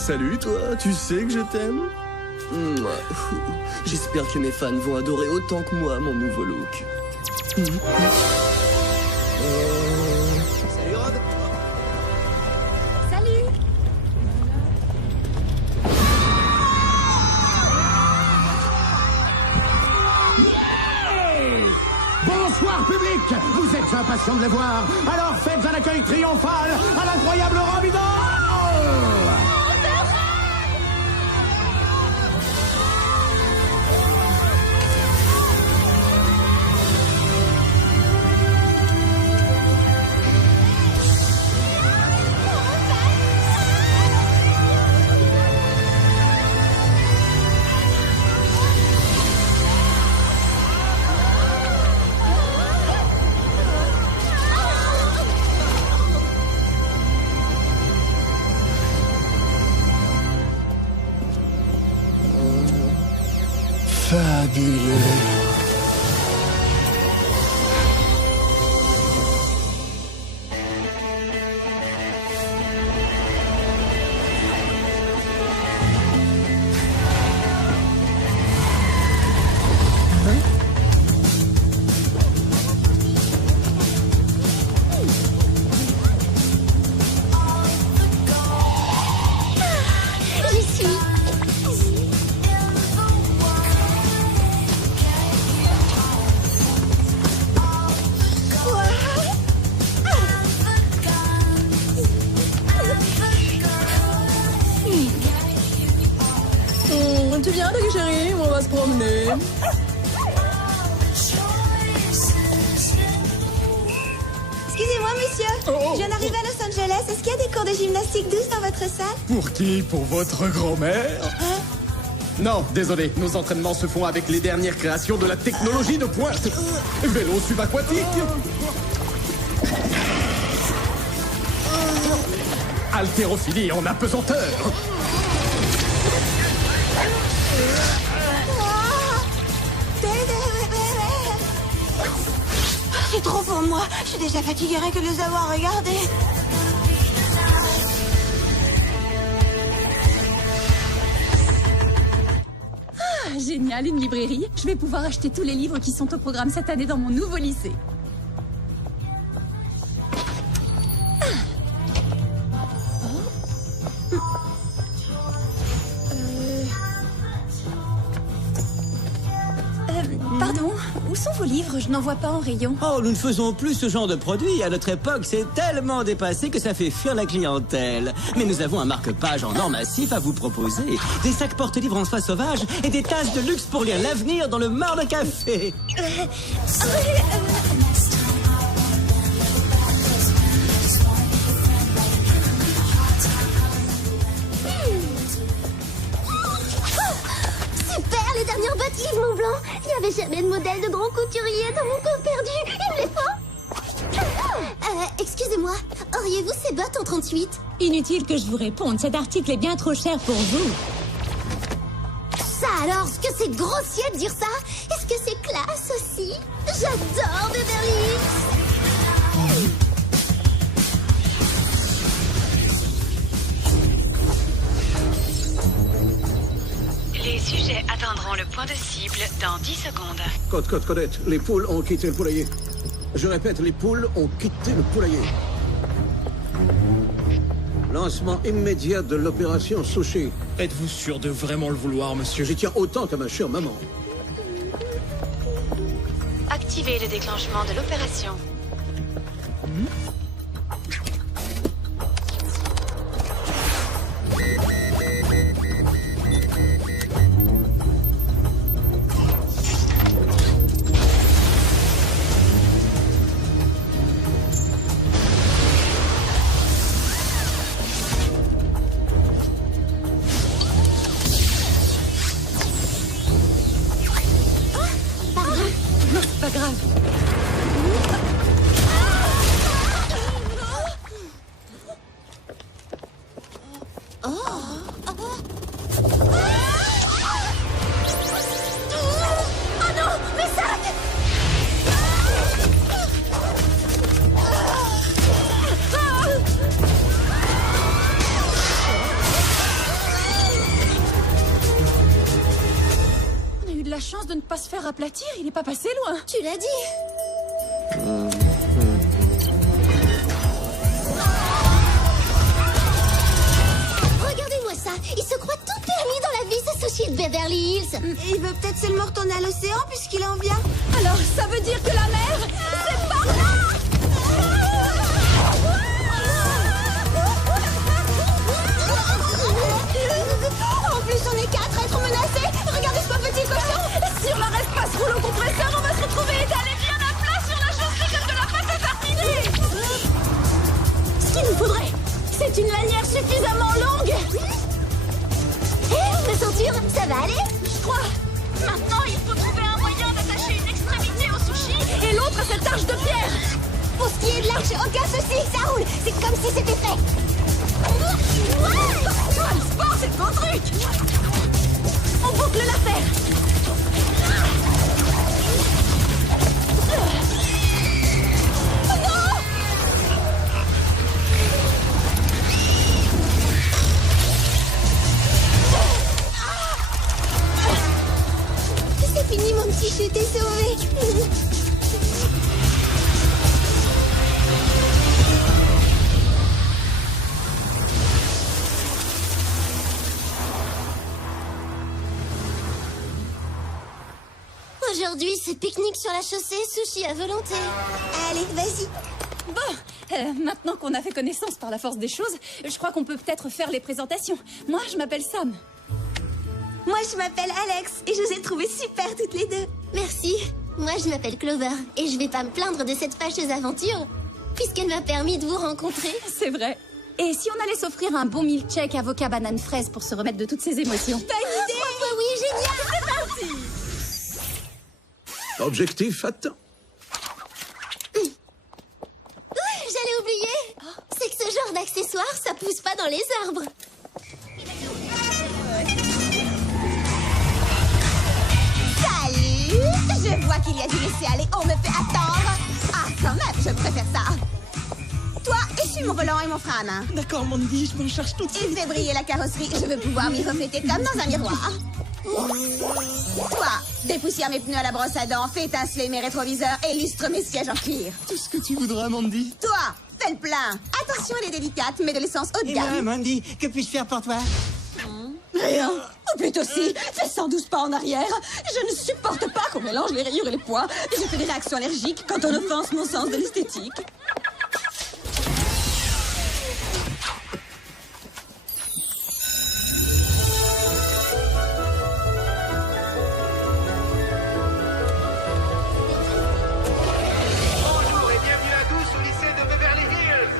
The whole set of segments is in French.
salut toi, tu sais que je t'aime. J'espère que mes fans vont adorer autant que moi mon nouveau look. Salut Rob. Salut. Bonsoir public. Vous êtes impatients de le voir. Alors faites un accueil triomphal à l'incroyable Rob Idol. Fabuleux. J'y suis. Tu viens, Dagi chérie, on va se promener. Excusez-moi, monsieur. Je viens d'arriver à Los Angeles. Est-ce qu'il y a des cours de gymnastique douce dans votre salle? Pour qui? Pour votre grand-mère? Non, désolé, nos entraînements se font avec les dernières créations de la technologie de pointe. Vélo subaquatique. Haltérophilie en apesanteur. C'est trop pour moi. Je suis déjà fatiguée rien que de les avoir regardés. Génial, une librairie. Je vais pouvoir acheter tous les livres qui sont au programme cette année dans mon nouveau lycée. Pardon, où sont vos livres? Je n'en vois pas en rayon. Oh, nous ne faisons plus ce genre de produit. À notre époque, c'est tellement dépassé que ça fait fuir la clientèle. Mais nous avons un marque-page en or massif à vous proposer. Des sacs porte-livres en soie sauvage et des tasses de luxe pour lire l'avenir dans le mar de café. Super, les dernières bottes Yves Montblanc. Il n'y avait jamais de modèle de grand couturier dans mon corps perdu. Il me les faut. Excusez-moi, auriez-vous ces bottes en 38? Inutile que je vous réponde, cet article est bien trop cher pour vous. Ça alors, est-ce que c'est grossier de dire ça? Est-ce que c'est classe aussi? J'adore Beverly Hills. Les sujets atteindront le point de cible dans 10 secondes. Codette, les poules ont quitté le poulailler. Je répète, les poules ont quitté le poulailler. Lancement immédiat de l'opération Sushi. Êtes-vous sûr de vraiment le vouloir, monsieur? J'y tiens autant qu'à ma chère maman. Activez le déclenchement de l'opération. Pas grave. la chance de ne pas se faire aplatir, il est pas passé loin. Tu l'as dit. Regardez-moi ça. Il se croit tout permis dans la vie, ce sushi de Beverly Hills. Il veut peut-être seulement retourner à l'océan puisqu'il en vient. Alors, ça veut dire que la mer, c'est par là. En plus, on est 4 à être menacés. Regardez ce petit cochon. Si on n'arrête pas ce rouleau compresseur, on va se retrouver étalé bien à plat sur la chaussée comme de la pâte à tartiner. Ce qu'il nous faudrait, c'est une lanière suffisamment longue. Hé, ma ceinture, ça va aller? Je crois. Maintenant, il faut trouver un moyen d'attacher une extrémité au sushi et l'autre à cette arche de pierre. Pour ce qui est de l'arche, aucun souci, ça roule. C'est comme si c'était fait. Toi, le sport, c'est ton truc. On boucle l'affaire. C'est fini, mon petit chou, t'es sauvé. Aujourd'hui, c'est pique-nique sur la chaussée, sushi à volonté. Allez, vas-y. Bon, maintenant qu'on a fait connaissance par la force des choses, je crois qu'on peut peut-être faire les présentations. Moi, je m'appelle Sam. Moi, je m'appelle Alex et je vous ai trouvées super toutes les deux. Merci. Moi, je m'appelle Clover et je vais pas me plaindre de cette fâcheuse aventure, puisqu'elle m'a permis de vous rencontrer. C'est vrai. Et si on allait s'offrir un bon milkshake avocat banane fraise pour se remettre de toutes ses émotions? Bonne idée. Oh, oui, génial. C'est parti. Objectif atteint. J'allais oublier. C'est que ce genre d'accessoire, ça pousse pas dans les arbres. Salut. Je vois qu'il y a du laisser-aller. On me fait attendre. Ah, quand même, je préfère ça. Toi, essuie mon volant et mon frein à main. D'accord, Mandy, je m'en charge tout de suite. Et fais briller la carrosserie. Je veux pouvoir m'y refléter comme dans un miroir. Toi, dépoussière mes pneus à la brosse à dents, fais étinceler mes rétroviseurs et lustre mes sièges en cuir. Tout ce que tu voudras, Mandy. Toi, fais le plein. Attention, elle est délicate, mais de l'essence haut de Et moi, gamme. Mandy, que puis-je faire pour toi? Rien. Ou plutôt si, fais 112 pas en arrière. Je ne supporte pas qu'on mélange les rayures et les poids. J'ai fait des réactions allergiques quand on offense mon sens de l'esthétique. Bonjour et bienvenue à tous au lycée de Beverly Hills.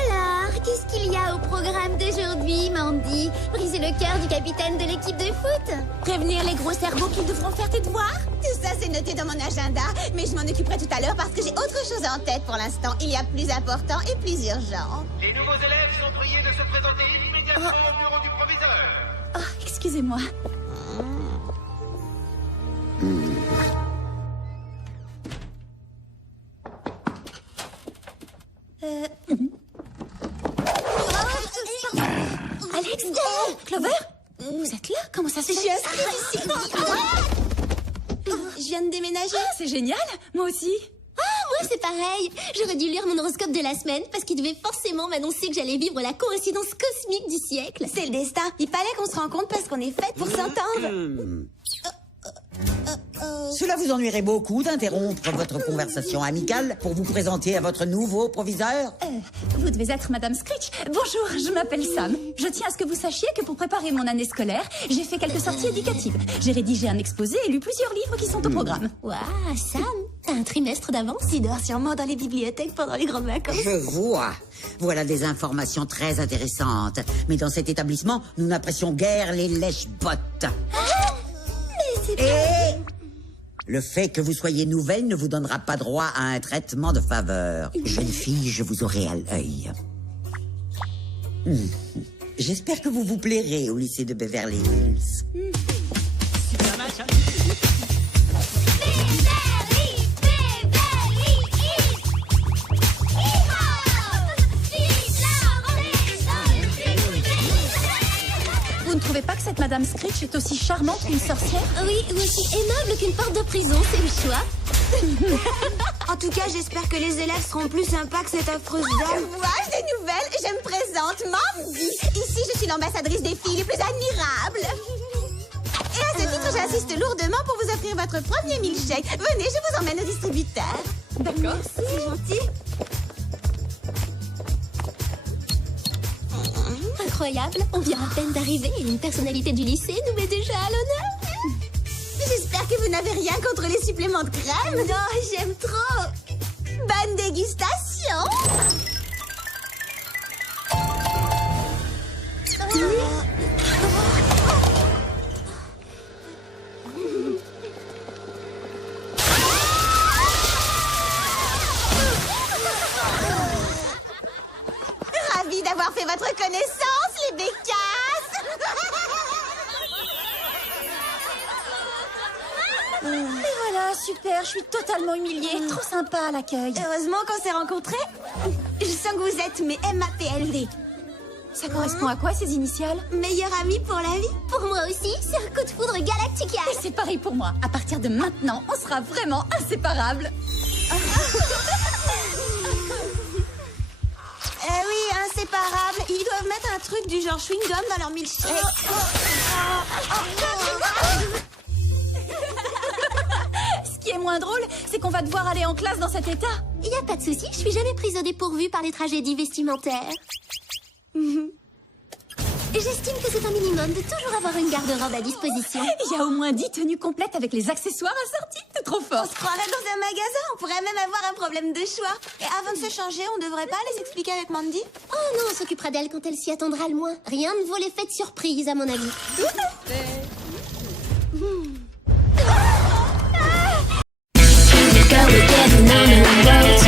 Alors, qu'est-ce qu'il y a au programme d'aujourd'hui, Mandy? Briser le cœur du capitaine de l'équipe de foot? Prévenir les gros cerveaux qu'ils devront faire tes devoirs? Tout ça, c'est noté dans mon agenda, mais je m'en occuperai tout à l'heure parce que j'ai autre chose en tête pour l'instant. Il y a plus important et plus urgent. Les nouveaux élèves sont priés de se présenter immédiatement au bureau du proviseur. Oh, excusez-moi. Alex, Clover, vous êtes là? Comment ça se Je suis fait? inscrite ici. Je viens de déménager. Ah, c'est génial. Moi aussi. Moi, c'est pareil. J'aurais dû lire mon horoscope de la semaine parce qu'il devait forcément m'annoncer que j'allais vivre la coïncidence cosmique du siècle. C'est le destin. Il fallait qu'on se rencontre parce qu'on est faites pour s'entendre. Cela vous ennuierait beaucoup d'interrompre votre conversation amicale pour vous présenter à votre nouveau proviseur? Vous devez être Madame Screech. Bonjour, je m'appelle Sam. Je tiens à ce que vous sachiez que pour préparer mon année scolaire, j'ai fait quelques sorties éducatives. J'ai rédigé un exposé et lu plusieurs livres qui sont au programme. Waouh, Sam, t'as un trimestre d'avance? Il dort sûrement dans les bibliothèques pendant les grandes vacances. Je vois. Voilà des informations très intéressantes. Mais dans cet établissement, nous n'apprécions guère les lèche-bottes. Et le fait que vous soyez nouvelle ne vous donnera pas droit à un traitement de faveur. Jeune fille, je vous aurai à l'œil. J'espère que vous vous plairez au lycée de Beverly Hills. Vous ne trouvez pas que cette Madame Screech est aussi charmante qu'une sorcière? Oui, ou aussi aimable qu'une porte de prison, c'est le choix. En tout cas, j'espère que les élèves seront plus sympas que cette affreuse dame. Vois-je des nouvelles? Je me présente, Mandy. Ici, je suis l'ambassadrice des filles les plus admirables. Et à ce titre, j'insiste lourdement pour vous offrir votre premier milkshake. Venez, je vous emmène au distributeur. D'accord. C'est gentil. Incroyable, on vient à peine d'arriver et une personnalité du lycée nous met déjà à l'honneur. J'espère que vous n'avez rien contre les suppléments de crème. Non, j'aime trop. Bonne dégustation. Ravie d'avoir fait votre connaissance, les bécasses. Et voilà, super, je suis totalement humiliée. Trop sympa à l'accueil. Heureusement qu'on s'est rencontrés. Je sens que vous êtes mes MAPLD. Ça correspond à quoi ces initiales? Meilleurs amis pour la vie. Pour moi aussi, c'est un coup de foudre galactical. Et c'est pareil pour moi. À partir de maintenant, on sera vraiment inséparables. Oui, inséparables. Ils doivent mettre un truc du genre chewing-gum dans leur milkshake. Ce qui est moins drôle, c'est qu'on va devoir aller en classe dans cet état. Y a pas de souci, je suis jamais prise au dépourvu par les tragédies vestimentaires. J'estime que c'est un minimum de toujours avoir une garde-robe à disposition. Il y a au moins 10 tenues complètes avec les accessoires assortis. C'est trop fort. On se croirait dans un magasin. On pourrait même avoir un problème de choix. Et avant de se changer, on devrait pas les expliquer avec Mandy? Oh non, on s'occupera d'elle quand elle s'y attendra le moins. Rien ne vaut l'effet de surprise, à mon avis. Tout à fait. Go, we're getting on and